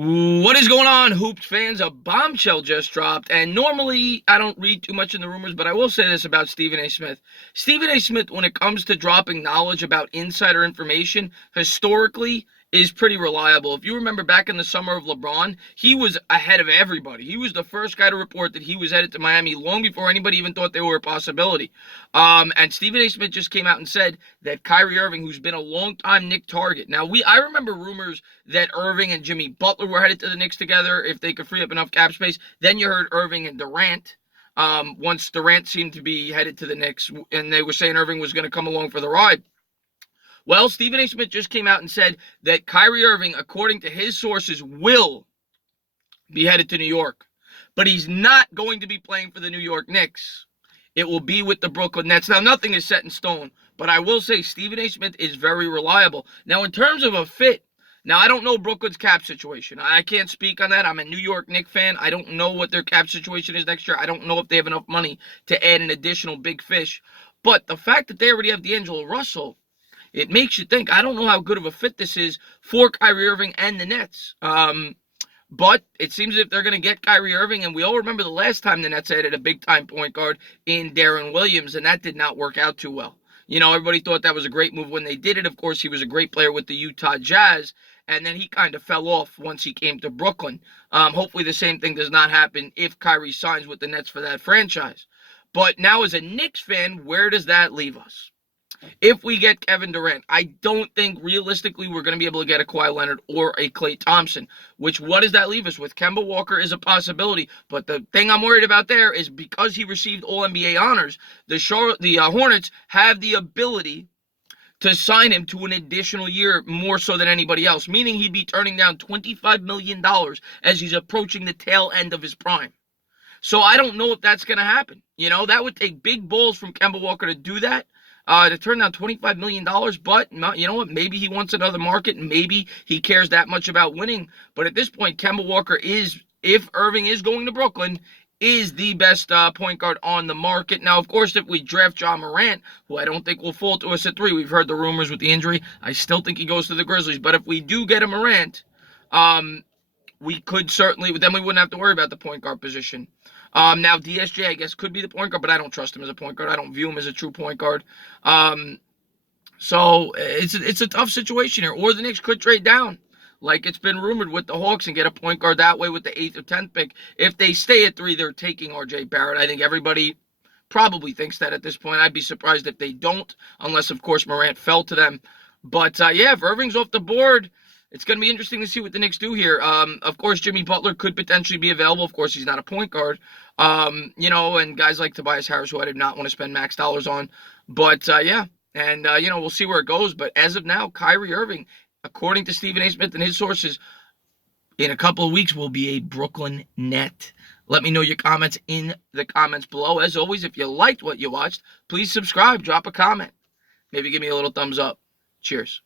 What is going on, Hoops fans? A bombshell just dropped, and normally I don't read too much in the rumors, but I will say this about Stephen A. Smith. Stephen A. Smith, when it comes to dropping knowledge about insider information, historically is pretty reliable. If you remember back in the summer of LeBron, he was ahead of everybody. He was the first guy to report that he was headed to Miami long before anybody even thought they were a possibility. And Stephen A. Smith just came out and said that Kyrie Irving, who's been a long-time Knick target. Now, I remember rumors that Irving and Jimmy Butler were headed to the Knicks together if they could free up enough cap space. Then you heard Irving and Durant. Once Durant seemed to be headed to the Knicks, and they were saying Irving was going to come along for the ride. Well, Stephen A. Smith just came out and said that Kyrie Irving, according to his sources, will be headed to New York. But he's not going to be playing for the New York Knicks. It will be with the Brooklyn Nets. Now, nothing is set in stone, but I will say Stephen A. Smith is very reliable. Now, in terms of a fit, now, I don't know Brooklyn's cap situation. I can't speak on that. I'm a New York Knicks fan. I don't know what their cap situation is next year. I don't know if they have enough money to add an additional big fish. But the fact that they already have D'Angelo Russell, it makes you think. I don't know how good of a fit this is for Kyrie Irving and the Nets. But it seems as if they're going to get Kyrie Irving, and we all remember the last time the Nets added a big-time point guard in Darren Williams, and that did not work out too well. You know, everybody thought that was a great move when they did it. Of course, he was a great player with the Utah Jazz, and then he kind of fell off once he came to Brooklyn. Hopefully the same thing does not happen if Kyrie signs with the Nets for that franchise. But now as a Knicks fan, where does that leave us? If we get Kevin Durant, I don't think realistically we're going to be able to get a Kawhi Leonard or a Klay Thompson, what does that leave us with? Kemba Walker is a possibility, but the thing I'm worried about there is because he received All-NBA honors, the Hornets have the ability to sign him to an additional year more so than anybody else, meaning he'd be turning down $25 million as he's approaching the tail end of his prime. So I don't know if that's going to happen. You know, that would take big balls from Kemba Walker to do that. To turn down $25 million, but you know what? Maybe he wants another market. Maybe he cares that much about winning. But at this point, Kemba Walker is, if Irving is going to Brooklyn, is the best point guard on the market. Now, of course, if we draft Ja Morant, who I don't think will fall to us at 3, we've heard the rumors with the injury. I still think he goes to the Grizzlies. But if we do get a Morant, we could certainly, then we wouldn't have to worry about the point guard position. Now, DSJ, I guess, could be the point guard, but I don't trust him as a point guard. I don't view him as a true point guard. So it's a tough situation here. Or the Knicks could trade down, like it's been rumored with the Hawks, and get a point guard that way with the 8th or 10th pick. If they stay at 3, they're taking R.J. Barrett. I think everybody probably thinks that at this point. I'd be surprised if they don't, unless, of course, Morant fell to them. But, yeah, if Irving's off the board, it's going to be interesting to see what the Knicks do here. Of course, Jimmy Butler could potentially be available. Of course, he's not a point guard. You know, and guys like Tobias Harris, who I did not want to spend max dollars on. But, yeah, and, you know, we'll see where it goes. But as of now, Kyrie Irving, according to Stephen A. Smith and his sources, in a couple of weeks will be a Brooklyn Net. Let me know your comments in the comments below. As always, if you liked what you watched, please subscribe, drop a comment. Maybe give me a little thumbs up. Cheers.